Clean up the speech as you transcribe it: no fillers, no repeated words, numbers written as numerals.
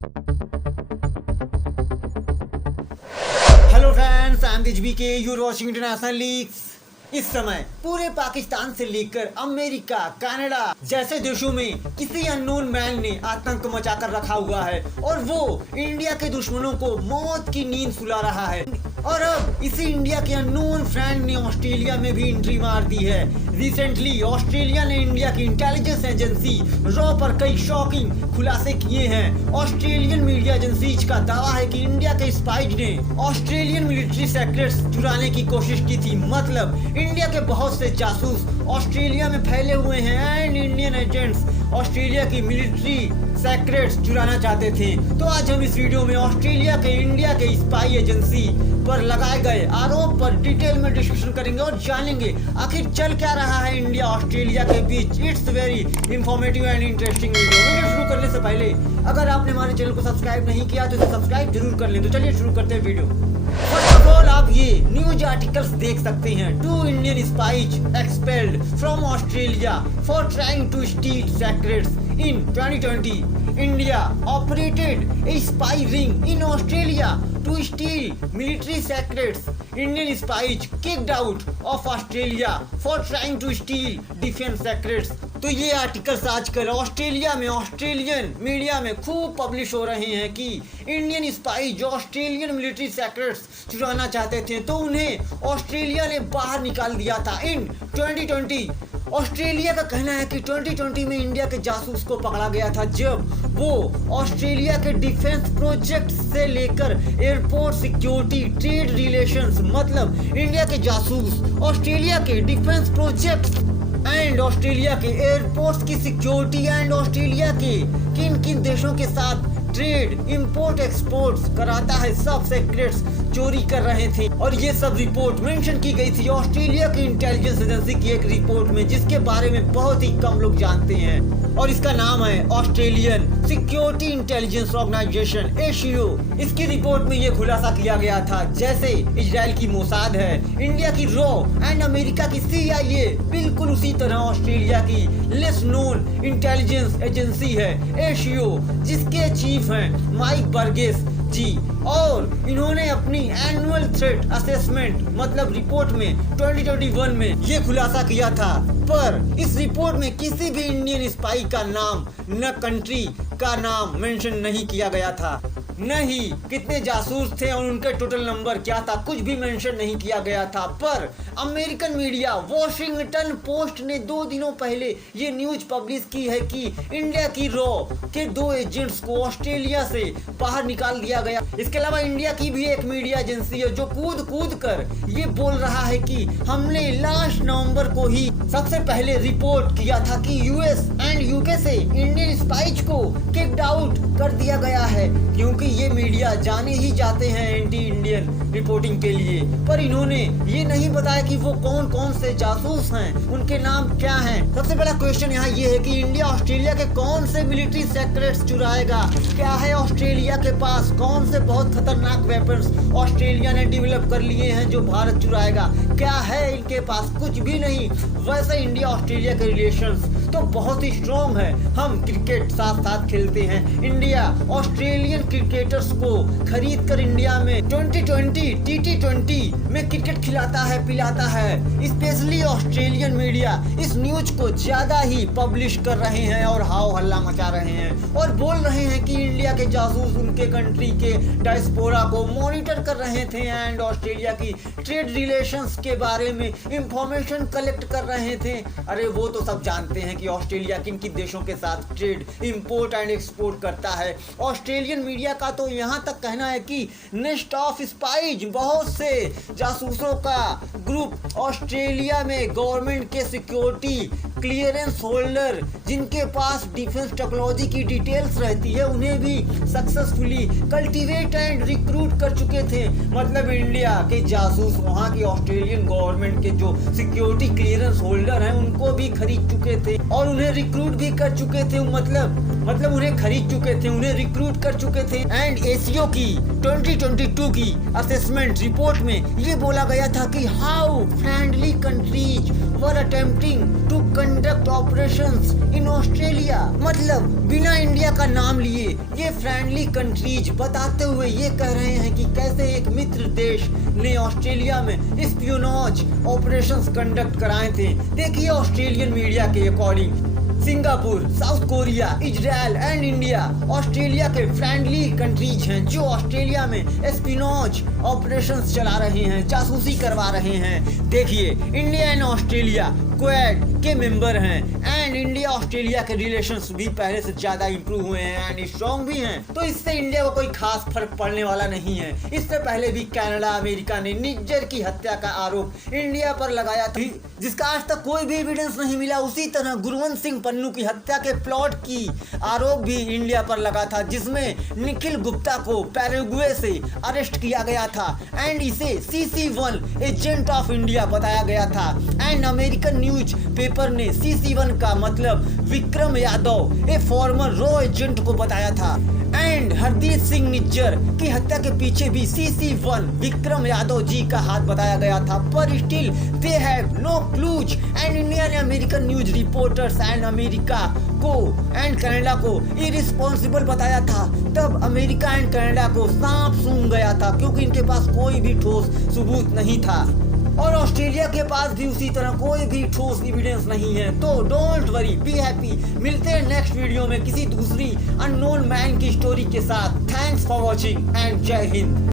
Hello friends, I am के your watching international leagues. इस समय पूरे पाकिस्तान से लेकर अमेरिका, कनाडा जैसे देशों में किसी अननोन मैन ने आतंक मचाकर रखा हुआ है और वो इंडिया के दुश्मनों को मौत की नींद सुला रहा है। और अब इसी इंडिया के अननोन फ्रेंड ने ऑस्ट्रेलिया में भी एंट्री मार दी है। रिसेंटली ऑस्ट्रेलिया ने इंडिया की इंटेलिजेंस एजेंसी रॉ पर कई शॉकिंग खुलासे किए हैं। ऑस्ट्रेलियन मीडिया एजेंसीज का दावा है कि इंडिया के स्पाइज ने ऑस्ट्रेलियन मिलिट्री सेक्रेट्स चुराने की कोशिश की थी। मतलब इंडिया के बहुत से जासूस ऑस्ट्रेलिया में फैले हुए हैं एंड इंडियन एजेंट्स ऑस्ट्रेलिया की मिलिट्री सेक्रेट्स चुराना चाहते थे। तो आज हम इस वीडियो में ऑस्ट्रेलिया के इंडिया के स्पाई एजेंसी पर लगाए गए आरोप पर डिटेल में डिस्कशन करेंगे और जानेंगे आखिर चल क्या रहा है इंडिया ऑस्ट्रेलिया के बीच। It's very informative and interesting video शुरू करने से पहले अगर आपने हमारे चैनल को सब्सक्राइब नहीं किया तो इसे सब्सक्राइब जरूर कर लें। तो चलिए शुरू करते हैं वीडियो। फर्स्ट ऑफ ऑल आप ये न्यूज आर्टिकल्स देख सकते हैं। 2 Indian spies expelled from Australia for trying to steal secrets in 2020. India operated a spy ring in Australia to steal military secrets. Indian spies kicked out of Australia for trying to steal defense secrets. तो ये articles आजकल Australia में Australian media में खूब publish हो रहे हैं कि इंडियन स्पाई जो ऑस्ट्रेलियन मिलिट्री सेक्रेट्स चुराना चाहते थे तो उन्हें ऑस्ट्रेलिया ने बाहर निकाल दिया था इन 2020। ऑस्ट्रेलिया का कहना है कि 2020 में इंडिया के जासूस को पकड़ा गया था जब वो ऑस्ट्रेलिया के डिफेंस प्रोजेक्ट से लेकर एयरपोर्ट सिक्योरिटी, ट्रेड रिलेशंस, मतलब इंडिया के जासूस ऑस्ट्रेलिया के डिफेंस प्रोजेक्ट्स एंड ऑस्ट्रेलिया के एयरपोर्ट्स की सिक्योरिटी एंड ऑस्ट्रेलिया के किन किन देशों के साथ ट्रेड, इंपोर्ट, एक्सपोर्ट्स कराता है, सब सेक्रेट्स चोरी कर रहे थे। और ये सब रिपोर्ट मेंशन की गई थी ऑस्ट्रेलिया की इंटेलिजेंस एजेंसी की एक रिपोर्ट में जिसके बारे में बहुत ही कम लोग जानते हैं और इसका नाम है Australian Security Intelligence Organisation ASIO। इसकी रिपोर्ट में ये खुलासा किया गया था जैसे इजराइल की मोसाद है, इंडिया की रॉ एंड अमेरिका की CIA, बिल्कुल उसी तरह ऑस्ट्रेलिया की लेस नोन इंटेलिजेंस एजेंसी है ASIO जिसके चीफ हैं माइक बर्गेस जी। और इन्होंने अपनी एनुअल थ्रेट असेसमेंट मतलब रिपोर्ट में 2021 में ये खुलासा किया था। पर इस रिपोर्ट में किसी भी इंडियन स्पाई का नाम न कंट्री का नाम मेंशन नहीं किया गया था, न ही कितने जासूस थे और उनके टोटल नंबर क्या था, कुछ भी मेंशन नहीं किया गया था। पर अमेरिकन मीडिया वॉशिंगटन पोस्ट ने 2 दिनों पहले ये न्यूज पब्लिश की है कि इंडिया की रॉ के 2 एजेंट्स को ऑस्ट्रेलिया से बाहर निकाल दिया गया। इसके अलावा इंडिया की भी एक मीडिया एजेंसी है जो कूद कर ये बोल रहा है कि हमने लास्ट नवंबर को ही सबसे पहले रिपोर्ट किया था कि US एंड UK से इंडियन स्पाइज को किक्ड आउट कर दिया गया है क्योंकि ये मीडिया जाने ही जाते हैं एंटी इंडियन रिपोर्टिंग के लिए। पर इन्होंने ये नहीं बताया कि वो कौन कौन से जासूस हैं, उनके नाम क्या हैं। सबसे बड़ा क्वेश्चन यहाँ ये है कि इंडिया ऑस्ट्रेलिया के कौन से मिलिट्री सेक्रेट्स चुराएगा, क्या है ऑस्ट्रेलिया के पास, कौन से बहुत खतरनाक वेपन्स ऑस्ट्रेलिया ने डेवलप कर लिए हैं जो भारत चुराएगा, क्या है इनके पास, कुछ भी नहीं। वैसे इंडिया ऑस्ट्रेलिया के रिलेशंस तो बहुत ही स्ट्रॉन्ग है। हम क्रिकेट साथ साथ खेलते हैं। इंडिया ऑस्ट्रेलियन क्रिकेटर्स को खरीद कर इंडिया में 2020 T20 में क्रिकेट खिलाता है, पिलाता है। स्पेशली ऑस्ट्रेलियन मीडिया इस न्यूज को ज्यादा ही पब्लिश कर रहे हैं और हाव हल्ला मचा रहे हैं और बोल रहे हैं कि इंडिया के जासूस उनके कंट्री के डायस्पोरा को मॉनिटर कर रहे थे एंड ऑस्ट्रेलिया की ट्रेड रिलेशंस के बारे में इंफॉर्मेशन कलेक्ट कर रहे थे। अरे वो तो सब जानते हैं कि ऑस्ट्रेलिया किन किन देशों के साथ ट्रेड, इंपोर्ट एंड एक्सपोर्ट करता है। ऑस्ट्रेलियन मीडिया का तो यहाँ तक कहना है कि नेस्ट ऑफ स्पाइज, बहुत से जासूसों का ग्रुप ऑस्ट्रेलिया में गवर्नमेंट के सिक्योरिटी क्लियरेंस होल्डर जिनके पास डिफेंस टेक्नोलॉजी की डिटेल्स रहती है उन्हें भी सक्सेसफुली कल्टीवेट एंड रिक्रूट कर चुके थे। मतलब इंडिया के जासूस वहाँ की ऑस्ट्रेलियन गवर्नमेंट के जो सिक्योरिटी क्लियरेंस होल्डर हैं उनको भी खरीद चुके थे और उन्हें रिक्रूट भी कर चुके थे। मतलब उन्हें खरीद चुके थे, उन्हें रिक्रूट कर चुके थे। एंड ASIO की 2022 की असेसमेंट रिपोर्ट में ये बोला गया था कि how friendly countries were attempting to conduct operations in Australia। मतलब बिना इंडिया का नाम लिए ये फ्रेंडली कंट्रीज बताते हुए ये कह रहे हैं कि कैसे एक मित्र देश ने ऑस्ट्रेलिया में स्पियोनाज ऑपरेशंस कंडक्ट कराए थे। देखिए ऑस्ट्रेलियन मीडिया के according Singapore, south Korea, Israel and India Australia के फ्रेंडली कंट्रीज हैं जो ऑस्ट्रेलिया में एस्पियोनाज ऑपरेशंस चला रहे हैं, जासूसी करवा रहे हैं। देखिए इंडिया एंड ऑस्ट्रेलिया क्वाड के मेंबर हैं एंड इंडिया ऑस्ट्रेलिया के रिलेशंस भी पहले से ज्यादा इंप्रूव हुए हैं एंड स्ट्रॉन्ग भी हैं, तो इससे इंडिया को कोई खास फर्क पड़ने वाला नहीं है। इससे पहले भी कनाडा, अमेरिका ने निज्जर की हत्या का आरोप इंडिया पर लगाया था, जिसका आज तक कोई भी एविडेंस नहीं मिला। उसी तरह गुरवंत सिंह पन्नू की हत्या के प्लॉट की आरोप भी इंडिया पर लगा था, जिसमें निखिल गुप्ता को पैराग्वे से अरेस्ट किया गया था एंड इसे CC1 एजेंट ऑफ इंडिया बताया गया था एंड अमेरिकन न्यूज पेपर ने CC1 का मतलब विक्रम यादव ए फॉर्मर रॉ एजेंट को बताया था एंड हरदीप सिंह निज्जर की हत्या के पीछे भी CC1 विक्रम यादव जी का हाथ बताया गया था, पर still they have no clues and India ने American news reporters and America को एंड कनाडा को इरिस्पॉन्सिबल बताया था। तब अमेरिका एंड कनाडा को सांप सूंघ गया था क्योंकि इनके पास कोई भी ठोस सबूत नहीं था और ऑस्ट्रेलिया के पास भी उसी तरह कोई भी ठोस एविडेंस नहीं है। तो डोंट वरी, बी हैप्पी। मिलते हैं नेक्स्ट वीडियो में किसी दूसरी अननोन मैन की स्टोरी के साथ। थैंक्स फॉर वॉचिंग एंड जय हिंद।